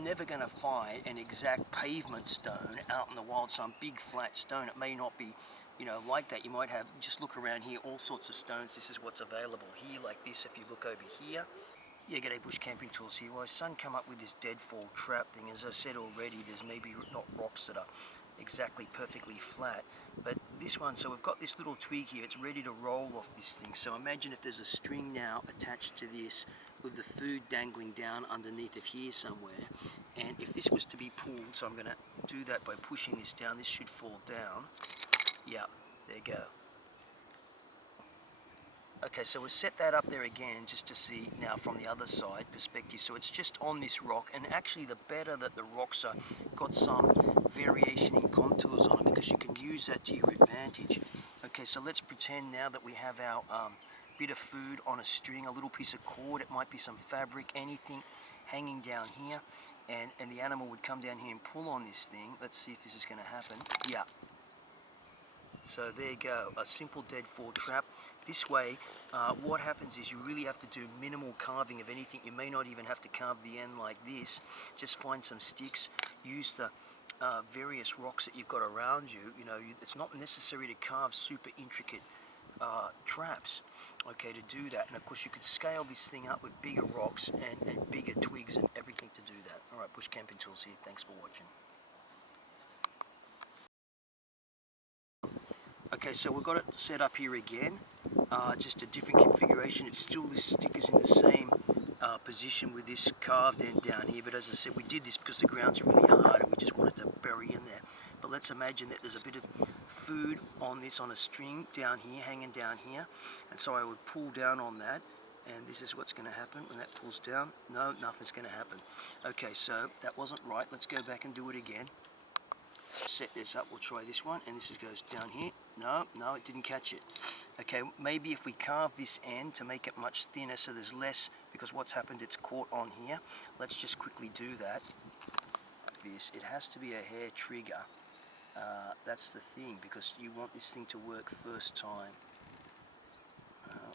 you're never going to find an exact pavement stone out in the wild, some big flat stone. It may not be, you know, like that. You might have, just look around here, all sorts of stones. This is what's available here, like this. If you look over here, yeah, g'day Bush Camping Tools here. Well, son come up with this deadfall trap thing. As I said already, there's maybe not rocks that are exactly perfectly flat, but this one, so we've got this little twig here, it's ready to roll off this thing. So imagine if there's a string now attached to this with the food dangling down underneath of here somewhere, and if this was to be pulled, so I'm going to do that by pushing this down, this should fall down. Yeah, there you go. Okay, so we'll set that up there again just to see now from the other side perspective. So it's just on this rock, and actually the better that the rocks are got some variation in contours on it, because you can use that to your advantage. Okay, so let's pretend now that we have our bit of food on a string, a little piece of cord, it might be some fabric, anything hanging down here, and the animal would come down here and pull on this thing. Let's see if this is going to happen. Yeah. So there you go, a simple deadfall trap. This way, what happens is you really have to do minimal carving of anything. You may not even have to carve the end like this. Just find some sticks, use the various rocks that you've got around you. You know, it's not necessary to carve super intricate traps, okay, to do that. And of course you could scale this thing up with bigger rocks and bigger twigs and everything to do that. Alright, Bush Camping Tools here, thanks for watching. Okay, so we've got it set up here again, just a different configuration. It's still, this stick is in the same position with this carved end down here, but as I said, we did this because the ground's really hard and we just wanted to bury in there. But let's imagine that there's a bit of food on this, on a string down here, hanging down here, and so I would pull down on that, and this is what's going to happen when that pulls down. No, nothing's going to happen. Okay, so that wasn't right. Let's go back and do it again. Set this up, we'll try this one, and this goes down here. No, it didn't catch it. Okay, maybe if we carve this end to make it much thinner so there's less, because what's happened, it's caught on here. Let's just quickly do that. This, it has to be a hair trigger. That's the thing, because you want this thing to work first time.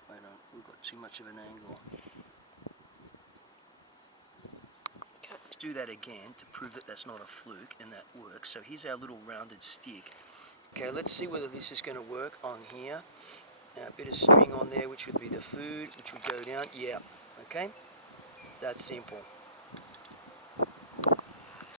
Wait on, we've got too much of an angle. Let's do that again to prove that that's not a fluke and that works. So here's our little rounded stick. Okay, let's see whether this is going to work on here. Now, a bit of string on there, which would be the food, which would go down. Yeah, okay, that's simple.